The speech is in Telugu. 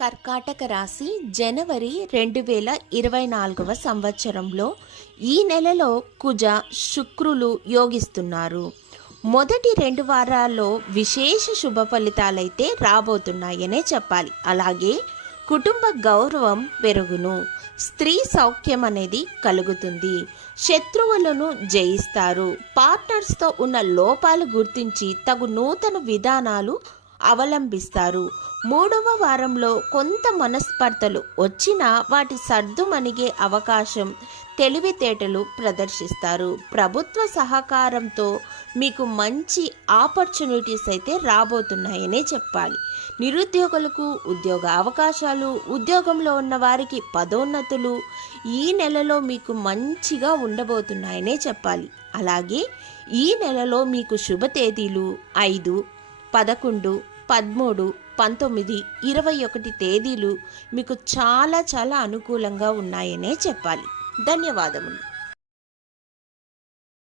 కర్కాటక రాశి జనవరి రెండు వేల ఇరవై నాలుగవ సంవత్సరంలో ఈ నెలలో కుజ శుక్రులు యోగిస్తున్నారు. మొదటి రెండు వారాల్లో విశేష శుభ ఫలితాలైతే రాబోతున్నాయనే చెప్పాలి. అలాగే కుటుంబ గౌరవం పెరుగును స్త్రీ సౌఖ్యం అనేది కలుగుతుంది. శత్రువులను జయిస్తారు. పార్ట్నర్స్తో ఉన్న లోపాలు గుర్తించి తగు నూతన విధానాలు అవలంబిస్తారు. మూడవ వారంలో కొంత మనస్పర్ధలు వచ్చినా వాటి సర్దుమణిగే అవకాశం తెలివితేటలు ప్రదర్శిస్తారు. ప్రభుత్వ సహకారంతో మీకు మంచి ఆపర్చునిటీస్ అయితే రాబోతున్నాయనే చెప్పాలి. నిరుద్యోగులకు ఉద్యోగ అవకాశాలు ఉద్యోగంలో ఉన్న వారికి పదోన్నతులు ఈ నెలలో మీకు మంచిగా ఉండబోతున్నాయనే చెప్పాలి. అలాగే ఈ నెలలో మీకు శుభ తేదీలు ఐదు పదకొండు పదమూడు పంతొమ్మిది ఇరవై ఒకటి తేదీలు మీకు చాలా చాలా అనుకూలంగా ఉన్నాయనే చెప్పాలి. ధన్యవాదములు.